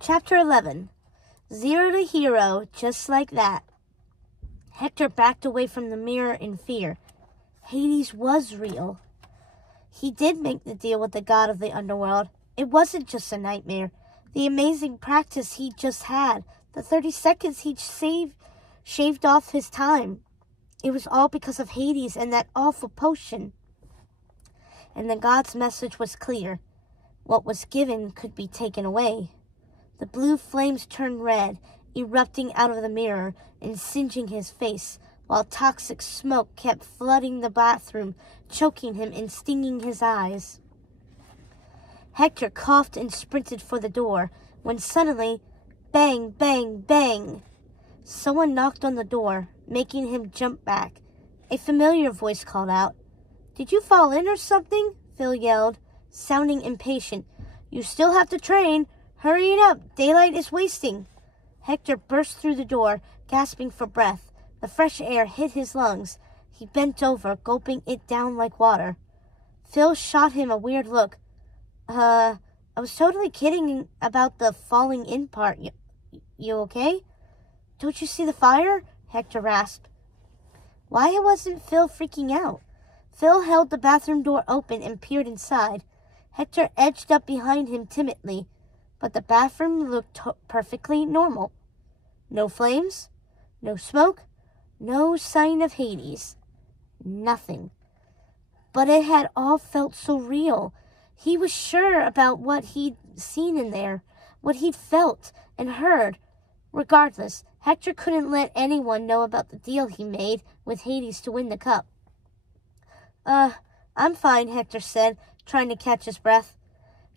Chapter 11. Zero to hero, just like that. Hector backed away from the mirror in fear. Hades was real. He did make the deal with the god of the underworld. It wasn't just a nightmare. The amazing practice he'd just had, the 30 seconds he'd shaved off his time. It was all because of Hades and that awful potion. And the god's message was clear. What was given could be taken away. The blue flames turned red, erupting out of the mirror and singeing his face, while toxic smoke kept flooding the bathroom, choking him and stinging his eyes. Hector coughed and sprinted for the door, when suddenly, bang, bang, bang! Someone knocked on the door, making him jump back. A familiar voice called out. "Did you fall in or something?" Phil yelled, sounding impatient. "You still have to train. Hurry it up. Daylight is wasting." Hector burst through the door, gasping for breath. The fresh air hit his lungs. He bent over, gulping it down like water. Phil shot him a weird look. I was totally kidding about the falling in part. You okay? Don't you see the fire?" Hector rasped. Why wasn't Phil freaking out? Phil held the bathroom door open and peered inside. Hector edged up behind him timidly, but the bathroom looked perfectly normal. No flames, no smoke, no sign of Hades. Nothing. But it had all felt so real. He was sure about what he'd seen in there, what he'd felt and heard. Regardless, Hector couldn't let anyone know about the deal he made with Hades to win the cup. I'm fine," Hector said, trying to catch his breath.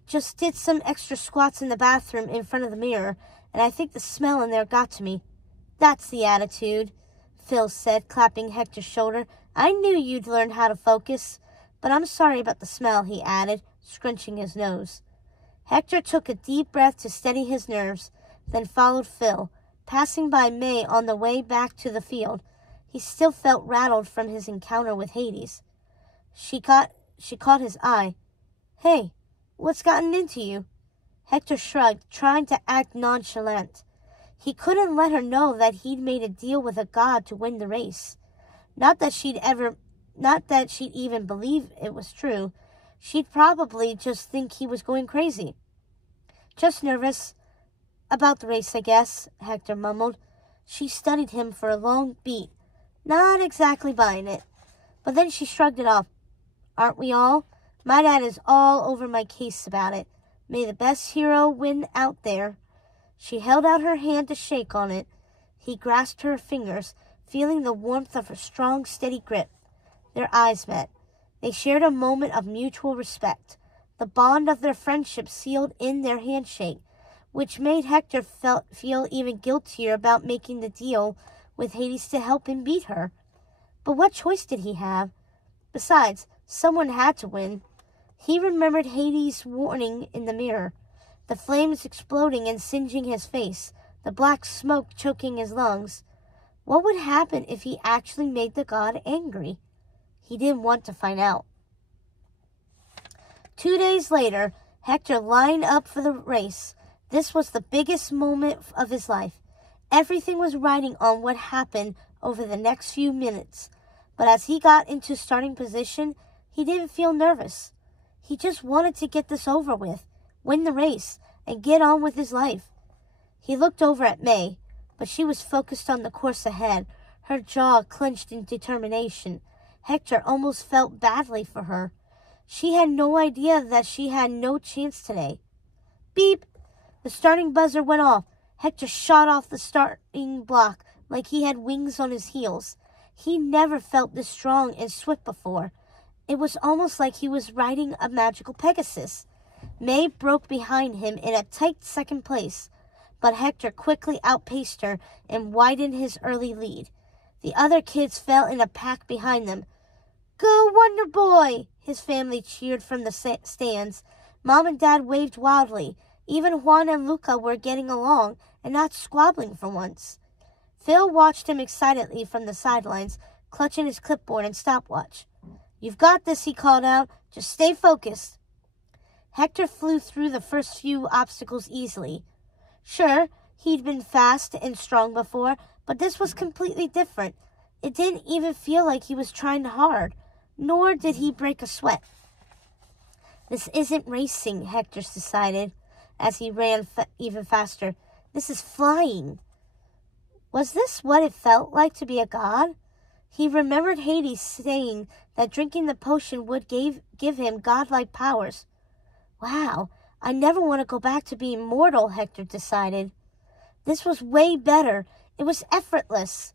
"Just did some extra squats in the bathroom in front of the mirror, and I think the smell in there got to me." "That's the attitude," Phil said, clapping Hector's shoulder. "I knew you'd learn how to focus. But I'm sorry about the smell," he added, scrunching his nose. Hector took a deep breath to steady his nerves, then followed Phil, passing by May on the way back to the field. He still felt rattled from his encounter with Hades. She caught his eye. "Hey, what's gotten into you?" Hector shrugged, trying to act nonchalant. He couldn't let her know that he'd made a deal with a god to win the race. Not that she'd even believe it was true. She'd probably just think he was going crazy. "Just nervous. About the race, I guess," Hector mumbled. She studied him for a long beat, not exactly buying it. But then she shrugged it off. "Aren't we all? My dad is all over my case about it. May the best hero win out there." She held out her hand to shake on it. He grasped her fingers, feeling the warmth of her strong, steady grip. Their eyes met. They shared a moment of mutual respect, the bond of their friendship sealed in their handshake, which made Hector feel even guiltier about making the deal with Hades to help him beat her. But what choice did he have? Besides, someone had to win. He remembered Hades' warning in the mirror, the flames exploding and singeing his face, the black smoke choking his lungs. What would happen if he actually made the god angry? He didn't want to find out. 2 days later, Hector lined up for the race. This was the biggest moment of his life. Everything was riding on what happened over the next few minutes. But as he got into starting position, he didn't feel nervous. He just wanted to get this over with, win the race, and get on with his life. He looked over at May, but she was focused on the course ahead, her jaw clenched in determination. Hector almost felt badly for her. She had no idea that she had no chance today. Beep! The starting buzzer went off. Hector shot off the starting block like he had wings on his heels. He never felt this strong and swift before. It was almost like he was riding a magical Pegasus. May broke behind him in a tight second place, but Hector quickly outpaced her and widened his early lead. The other kids fell in a pack behind them. "Go, Wonder Boy!" His family cheered from the stands. Mom and Dad waved wildly. Even Juan and Luca were getting along and not squabbling for once. Phil watched him excitedly from the sidelines, clutching his clipboard and stopwatch. "You've got this," he called out. "Just stay focused." Hector flew through the first few obstacles easily. Sure, he'd been fast and strong before, but this was completely different. It didn't even feel like he was trying hard, nor did he break a sweat. This isn't racing, Hector decided as he ran even faster. This is flying. Was this what it felt like to be a god? He remembered Hades saying that drinking the potion would give him godlike powers. Wow, I never want to go back to being mortal, Hector decided. This was way better. It was effortless.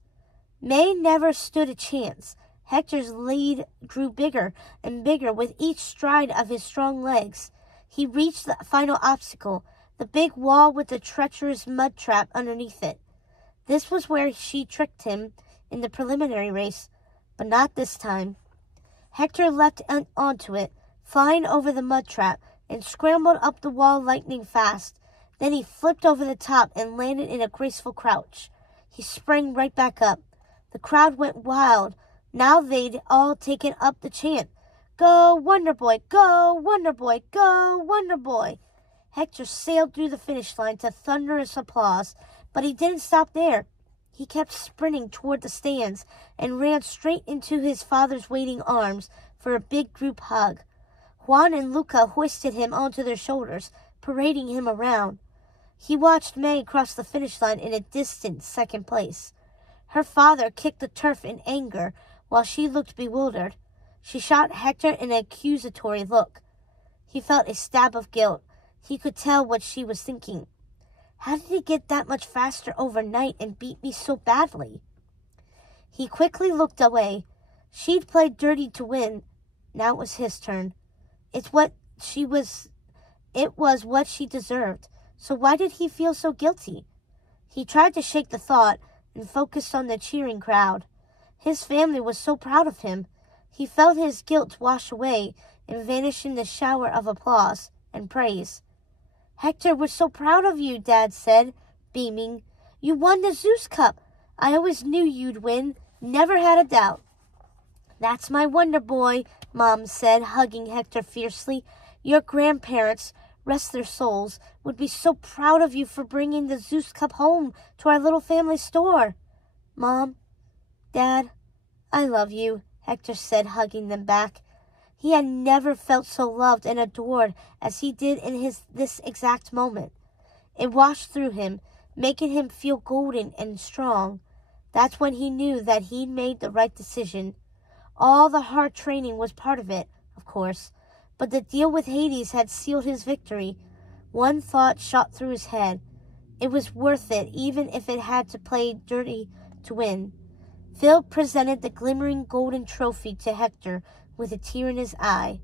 May never stood a chance. Hector's lead grew bigger and bigger with each stride of his strong legs. He reached the final obstacle, the big wall with the treacherous mud trap underneath it. This was where she tricked him in the preliminary race, but not this time. Hector leapt onto it, flying over the mud trap, and scrambled up the wall lightning fast. Then he flipped over the top and landed in a graceful crouch. He sprang right back up. The crowd went wild. Now they'd all taken up the chant. Go, Wonder Boy! Go, Wonder Boy! Go, Wonder Boy! Hector sailed through the finish line to thunderous applause, but he didn't stop there. He kept sprinting toward the stands and ran straight into his father's waiting arms for a big group hug. Juan and Luca hoisted him onto their shoulders, parading him around. He watched May cross the finish line in a distant second place. Her father kicked the turf in anger while she looked bewildered. She shot Hector an accusatory look. He felt a stab of guilt. He could tell what she was thinking. How did he get that much faster overnight and beat me so badly? He quickly looked away. She'd played dirty to win. Now it was his turn. It was what she deserved. So why did he feel so guilty? He tried to shake the thought and focused on the cheering crowd. His family was so proud of him. He felt his guilt wash away and vanish in the shower of applause and praise. Hector, we're so proud of you, Dad said, beaming. You won the Zeus Cup. I always knew you'd win. Never had a doubt. That's my Wonder Boy, Mom said, hugging Hector fiercely. Your grandparents, rest their souls, would be so proud of you for bringing the Zeus Cup home to our little family store. Mom, Dad, I love you, Hector said, hugging them back. He had never felt so loved and adored as he did in this exact moment. It washed through him, making him feel golden and strong. That's when he knew that he'd made the right decision. All the hard training was part of it, of course, but the deal with Hades had sealed his victory. One thought shot through his head. It was worth it, even if it had to play dirty to win. Phil presented the glimmering golden trophy to Hector with a tear in his eye.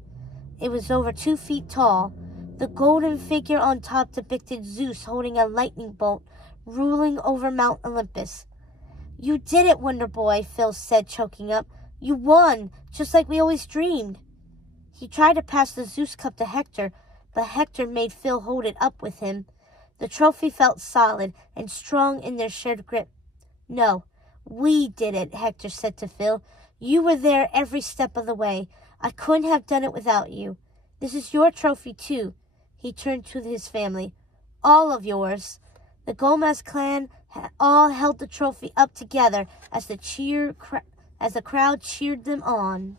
It was over 2 feet tall. The golden figure on top depicted Zeus holding a lightning bolt, ruling over Mount Olympus. You did it, Wonder Boy, Phil said, choking up. You won, just like we always dreamed. He tried to pass the Zeus Cup to Hector, but Hector made Phil hold it up with him. The trophy felt solid and strong in their shared grip. No, we did it, Hector said to Phil. You were there every step of the way. I couldn't have done it without you. This is your trophy, too. He turned to his family. All of yours. The Gomez clan all held the trophy up together as the crowd cheered them on.